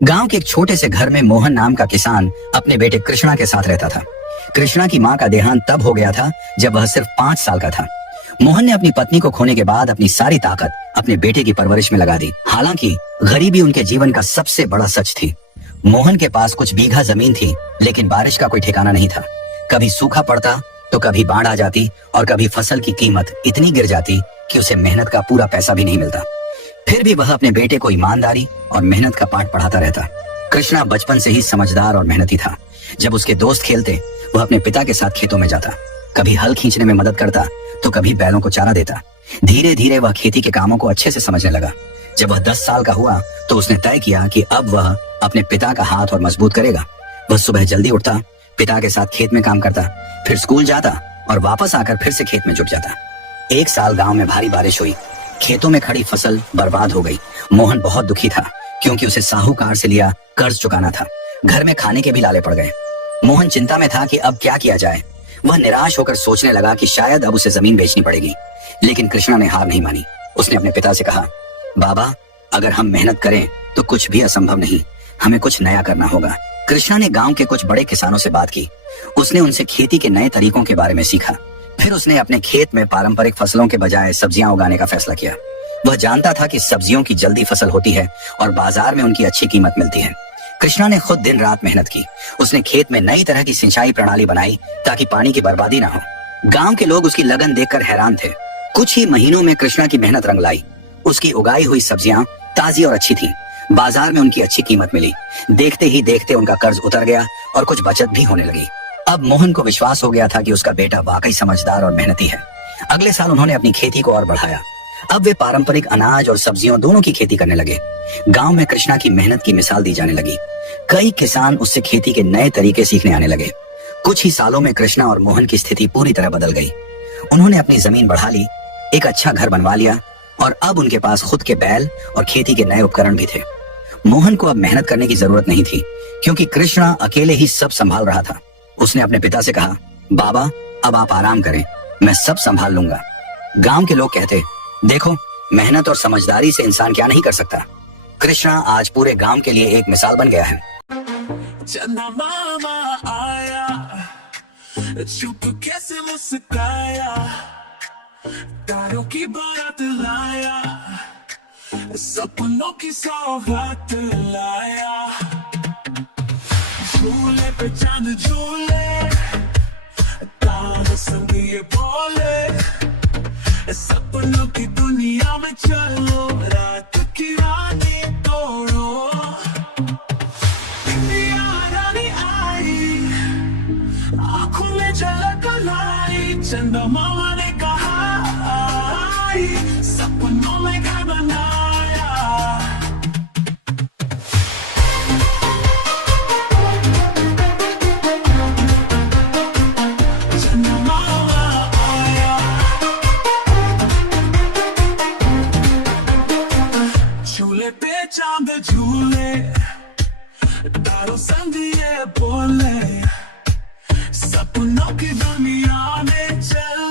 गांव के एक छोटे से घर में मोहन नाम का किसान अपने बेटे कृष्णा के साथ रहता था। कृष्णा की मां का देहांत तब हो गया था जब वह सिर्फ 5 साल का था। मोहन ने अपनी पत्नी को खोने के बाद अपनी सारी ताकत अपने बेटे की परवरिश में लगा दी। हालांकि गरीबी उनके जीवन का सबसे बड़ा सच थी। मोहन के पास कुछ बीघा जमीन थी, लेकिन बारिश का कोई ठिकाना नहीं था। कभी सूखा पड़ता तो कभी बाढ़ आ जाती और कभी फसल की कीमत इतनी गिर जाती कि उसे मेहनत का पूरा पैसा भी नहीं मिलता। फिर भी वह अपने बेटे को ईमानदारी और मेहनत का पाठ पढ़ाता रहता। कृष्णा बचपन से ही समझदार और मेहनती था। जब उसके दोस्त खेलते, वह अपने पिता के साथ खेतों में जाता। कभी हल खींचने में मदद करता तो कभी बैलों को चारा देता। धीरे धीरे वह खेती के कामों को अच्छे से समझने लगा। जब वह 10 साल का हुआ तो उसने तय किया कि अब वह अपने पिता का हाथ और मजबूत करेगा। वह सुबह जल्दी उठता, पिता के साथ खेत में काम करता, फिर स्कूल जाता और वापस आकर फिर से खेत में जुट जाता। एक साल गांव में भारी बारिश हुई। खेतों में खड़ी फसल बर्बाद हो गई। मोहन बहुत दुखी था, क्योंकि उसे साहूकार से लिया कर्ज चुकाना था। घर में खाने के भी लाले पड़ गए। मोहन चिंता में था कि अब क्या किया जाए। वह निराश होकर सोचने लगा कि शायद अब उसे जमीन बेचनी पड़ेगी। लेकिन कृष्णा ने हार नहीं मानी। उसने अपने पिता से कहा, बाबा, अगर हम मेहनत करें तो कुछ भी असंभव नहीं। हमें कुछ नया करना होगा। कृष्णा ने गांव के कुछ बड़े किसानों से बात की। उसने उनसे खेती के नए तरीकों के बारे में सीखा। फिर उसने अपने खेत में पारंपरिक फसलों के बजाय सब्जियां उगाने का फैसला किया। वह जानता था कि सब्जियों की जल्दी फसल होती है और बाजार में उनकी अच्छी कीमत मिलती है। कृष्णा ने खुद दिन रात मेहनत की। उसने खेत में नई तरह की सिंचाई प्रणाली बनाई ताकि पानी की बर्बादी ना हो। गांव के लोग उसकी लगन देखकर हैरान थे। कुछ ही महीनों में कृष्णा की मेहनत रंग लाई। उसकी उगाई हुई सब्जियां ताजी और अच्छी थी। बाजार में उनकी अच्छी कीमत मिली। देखते ही देखते उनका कर्ज उतर गया और कुछ बचत भी होने लगी। अब मोहन को विश्वास हो गया था कि उसका बेटा वाकई समझदार और मेहनती है। अगले साल उन्होंने अपनी खेती को और बढ़ाया। अब वे पारंपरिक अनाज और सब्जियों दोनों की खेती करने लगे। गांव में कृष्णा की मेहनत की मिसाल दी जाने लगी। कई किसान उससे खेती के नए तरीके सीखने आने लगे। कुछ ही सालों में कृष्णा और मोहन की स्थिति पूरी तरह बदल गई। उन्होंने अपनी जमीन बढ़ा ली, एक अच्छा घर बनवा लिया और अब उनके पास खुद के बैल और खेती के नए उपकरण भी थे। मोहन को अब मेहनत करने की जरूरत नहीं थी, क्योंकि कृष्णा अकेले ही सब संभाल रहा था। उसने अपने पिता से कहा, बाबा, अब आप आराम करें, मैं सब संभाल लूंगा। गांव के लोग कहते, देखो, मेहनत और समझदारी से इंसान क्या नहीं कर सकता। कृष्णा आज पूरे गांव के लिए एक मिसाल बन गया है। चंदा मामा आया, चुप कैसे मुस्काया, तारों की बारात लाया, सपनों की सौगात लाया। झूले पे चांद झूले, तारों संग ये बोले, सपनों की दुनिया में चलो, रात की रानी तोड़ो। इंडिया रानी आई, आंखों में झलक लाई, चंदा मामा ने कहा आई, सपनों में घर बनाया। चंदा मामा आया, झूले पे चांद झूले, तारों संग ये बोले, सपनों की दुनिया में चल